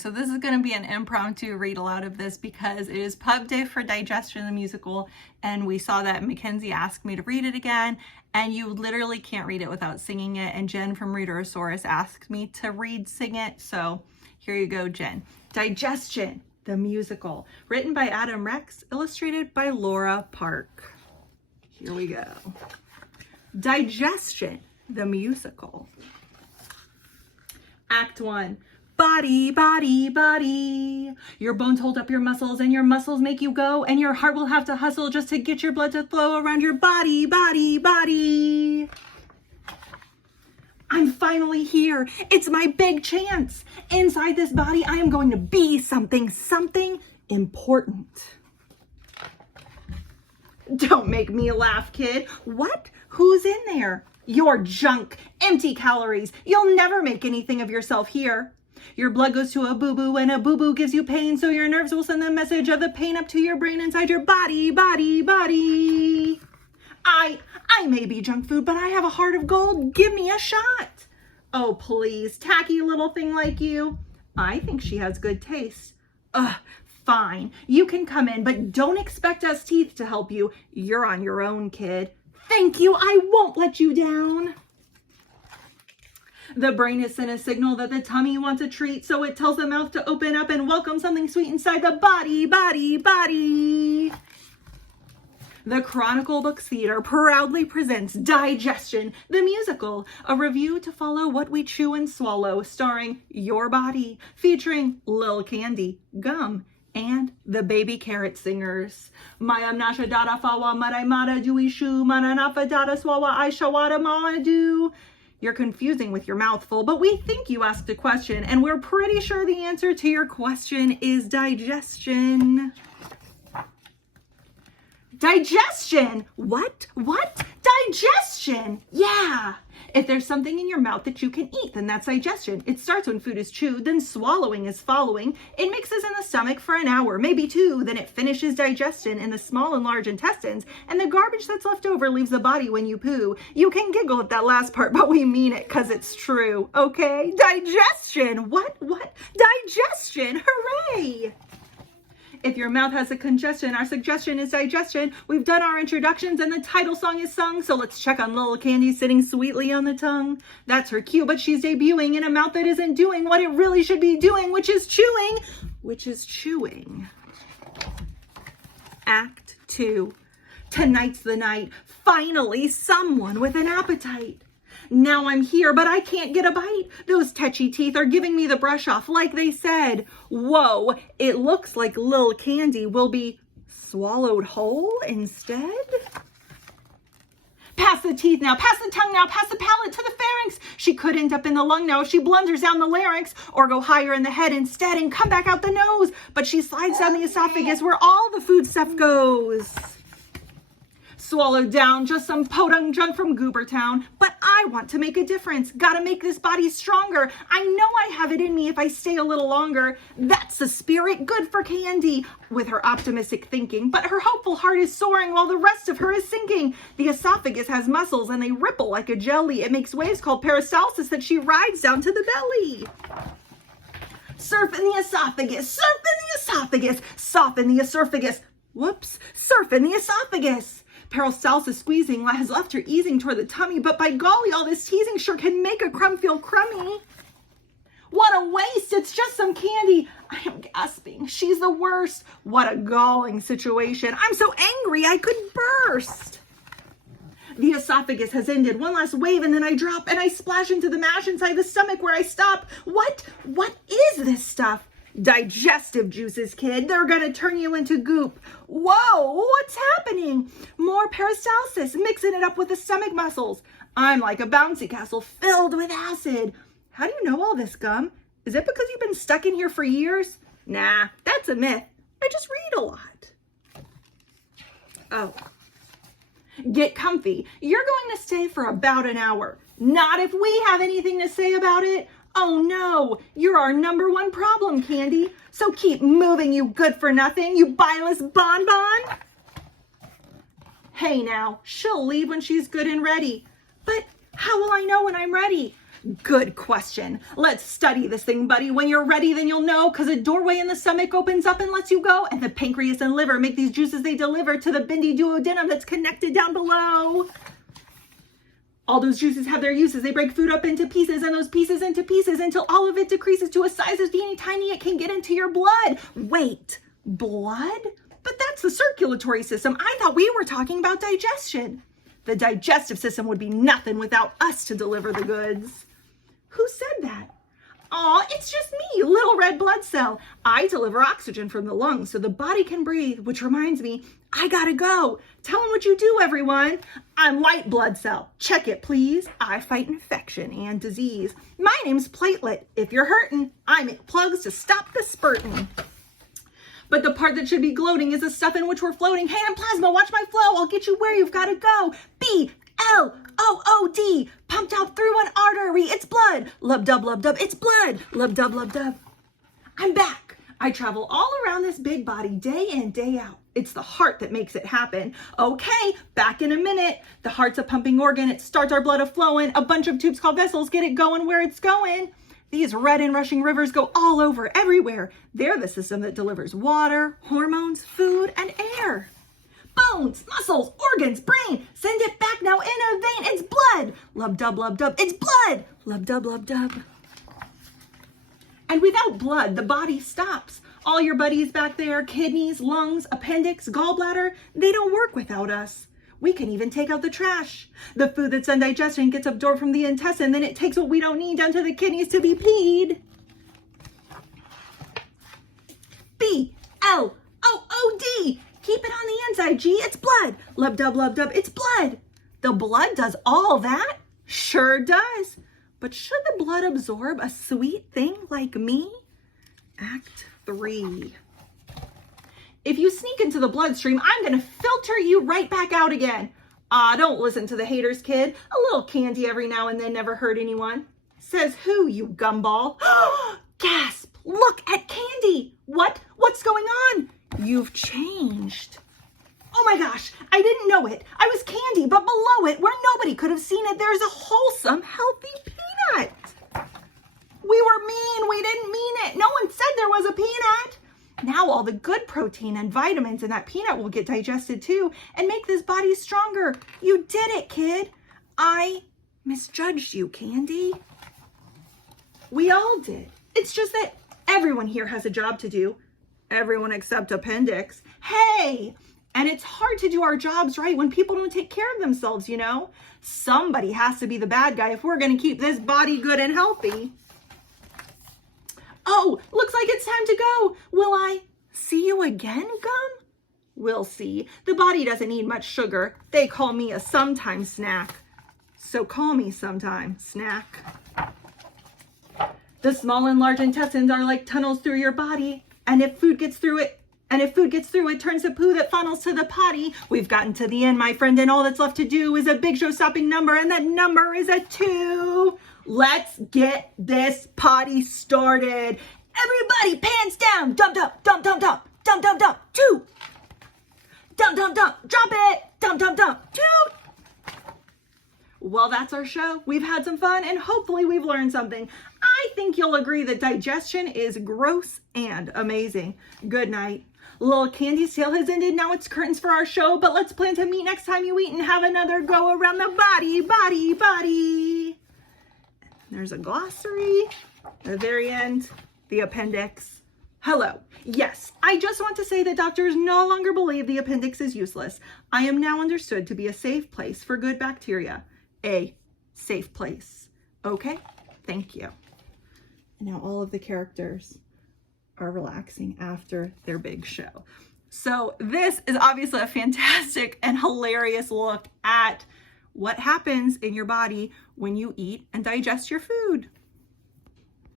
So this is going to be an impromptu read aloud of this because it is pub day for Digestion the musical, and we saw that Mackenzie asked me to read it again, and you literally can't read it without singing it, and Jen from Readaloud asked me to sing it, so here you go, Jen. Digestion the musical, written by Adam Rex, illustrated by Laura Park. Here we go. Digestion the musical. Act 1. Body, body, body. Your bones hold up your muscles and your muscles make you go, and your heart will have to hustle just to get your blood to flow around your body, body, body. I'm finally here. It's my big chance. Inside this body, I am going to be something important. Don't make me laugh, kid. What? Who's in there? You're junk, empty calories. You'll never make anything of yourself here. Your blood goes to a boo-boo, and a boo-boo gives you pain, so your nerves will send the message of the pain up to your brain inside your body, body, body. I may be junk food, but I have a heart of gold. Give me a shot. Oh, please, tacky little thing like you. I think she has good taste. Ugh, fine. You can come in, but don't expect us teeth to help you. You're on your own, kid. Thank you. I won't let you down. The brain has sent a signal that the tummy wants a treat, so it tells the mouth to open up and welcome something sweet inside the body, body, body. The Chronicle Books Theater proudly presents Digestion, the musical, a review to follow what we chew and swallow, starring Your Body, featuring Lil Candy, Gum, and the Baby Carrot Singers. Maya Nasha Dada Fawa Marai Mada Dui Shu Mananafa Dada Swawa Aisha Wada Madu. You're confusing with your mouth full, but we think you asked a question, and we're pretty sure the answer to your question is digestion. Digestion! What? Digestion! Yeah! If there's something in your mouth that you can eat, then that's digestion. It starts when food is chewed, then swallowing is following. It mixes in the stomach for an hour, maybe 2, then it finishes digestion in the small and large intestines, and the garbage that's left over leaves the body when you poo. You can giggle at that last part, but we mean it because it's true, okay? Digestion! What? Digestion! Hooray! If your mouth has a congestion, our suggestion is digestion. We've done our introductions and the title song is sung, so let's check on Lil Candy sitting sweetly on the tongue. That's her cue, but she's debuting in a mouth that isn't doing what it really should be doing, which is chewing. Act 2. Tonight's the night. Finally, someone with an appetite. Now I'm here, but I can't get a bite. Those tetchy teeth are giving me the brush off like they said. Whoa, it looks like Lil Candy will be swallowed whole instead. Pass the teeth now, pass the tongue now, pass the palate to the pharynx. She could end up in the lung now if she blunders down the larynx, or go higher in the head instead and come back out the nose. But she slides down the esophagus where all the food stuff goes. Swallowed down, just some podunk junk from Goober Town. But I want to make a difference. Gotta make this body stronger. I know I have it in me if I stay a little longer. That's the spirit, good for Candy, with her optimistic thinking. But her hopeful heart is soaring while the rest of her is sinking. The esophagus has muscles and they ripple like a jelly. It makes waves called peristalsis that she rides down to the belly. Surf in the esophagus, surf in the esophagus, soften the esophagus. Whoops, surf in the esophagus. Peristalsis squeezing has left her easing toward the tummy, but by golly, all this teasing sure can make a crumb feel crummy. What a waste, it's just some candy. I am gasping, she's the worst. What a galling situation. I'm so angry I could burst. The esophagus has ended, one last wave, and then I drop, and I splash into the mash inside the stomach where I stop. What is this stuff? Digestive juices, kid. They're gonna turn you into goop. Whoa, what's happening? More peristalsis, mixing it up with the stomach muscles. I'm like a bouncy castle filled with acid. How do you know all this, Gum? Is it because you've been stuck in here for years? Nah, that's a myth. I just read a lot. Oh. Get comfy. You're going to stay for about an hour. Not if we have anything to say about it. Oh no, you're our #1 problem, Candy. So keep moving, you good for nothing, you bileless bonbon. Hey now, she'll leave when she's good and ready. But how will I know when I'm ready? Good question. Let's study this thing, buddy. When you're ready, then you'll know, because a doorway in the stomach opens up and lets you go, and the pancreas and liver make these juices they deliver to the bendy duodenum that's connected down below. All those juices have their uses. They break food up into pieces, and those pieces into pieces, until all of it decreases to a size as teeny tiny it can get into your blood. Wait, blood? But that's the circulatory system. I thought we were talking about digestion. The digestive system would be nothing without us to deliver the goods. Who said that? Aw, it's just me, little red blood cell. I deliver oxygen from the lungs so the body can breathe, which reminds me, I gotta go. Tell them what you do, everyone. I'm white blood cell. Check it, please. I fight infection and disease. My name's platelet. If you're hurting, I make plugs to stop the spurting. But the part that should be gloating is the stuff in which we're floating. Hey, I'm plasma, watch my flow. I'll get you where you've gotta go. B-L-O-O-D, pumped out through an artery. It's blood. Lub-dub, lub-dub, it's blood. Lub-dub, lub-dub. I'm back. I travel all around this big body day in, day out. It's the heart that makes it happen. Okay, back in a minute. The heart's a pumping organ. It starts our blood a-flowing. A bunch of tubes called vessels get it going where it's going. These red and rushing rivers go all over, everywhere. They're the system that delivers water, hormones, food, and air. Bones, muscles, organs, brain, send it back now in a vein. It's blood. Lub-dub, lub-dub, it's blood. Lub-dub, lub-dub. And without blood, the body stops. All your buddies back there, kidneys, lungs, appendix, gallbladder, they don't work without us. We can even take out the trash. The food that's undigested gets absorbed from the intestine, then it takes what we don't need down to the kidneys to be peed. B-L-O-O-D. Keep it on the inside, G. It's blood. Lub-dub, lub-dub, it's blood. The blood does all that? Sure does. But should the blood absorb a sweet thing like me? Act 3. If you sneak into the bloodstream, I'm going to filter you right back out again. Don't listen to the haters, kid. A little candy every now and then never hurt anyone. Says who, you gumball? Gasp! Look at candy! What's going on? You've changed. Oh my gosh, I didn't know it. I was candy, but below it, where nobody could have seen it, there's a wholesome, healthy peanut. We were mean. We didn't mean it. No one said there was a peanut. Now all the good protein and vitamins in that peanut will get digested too and make this body stronger. You did it, kid. I misjudged you, Candy. We all did. It's just that everyone here has a job to do. Everyone except Appendix. Hey! And it's hard to do our jobs right when people don't take care of themselves, you know? Somebody has to be the bad guy if we're going to keep this body good and healthy. Oh, looks like it's time to go. Will I see you again, Gum? We'll see. The body doesn't need much sugar. They call me a sometime snack. So call me sometime snack. The small and large intestines are like tunnels through your body. And if food gets through it, it turns to poo that funnels to the potty. We've gotten to the end, my friend, and all that's left to do is a big show-stopping number, and that number is a 2. Let's get this potty started. Everybody, pants down. Dump, dump, dump, dump, dump, dump, dump, dump. 2. Dump, dump, dump. Drop it. Dump, dump, dump. 2. Well, that's our show. We've had some fun, and hopefully we've learned something. I think you'll agree that digestion is gross and amazing. Good night. Little Candy's tale has ended. Now it's curtains for our show, but let's plan to meet next time you eat and have another go around the body. There's a glossary. At the very end, the appendix. Hello. Yes, I just want to say that doctors no longer believe the appendix is useless. I am now understood to be a safe place for good bacteria. A safe place. Okay? Thank you. Now all of the characters are relaxing after their big show. So this is obviously a fantastic and hilarious look at what happens in your body when you eat and digest your food.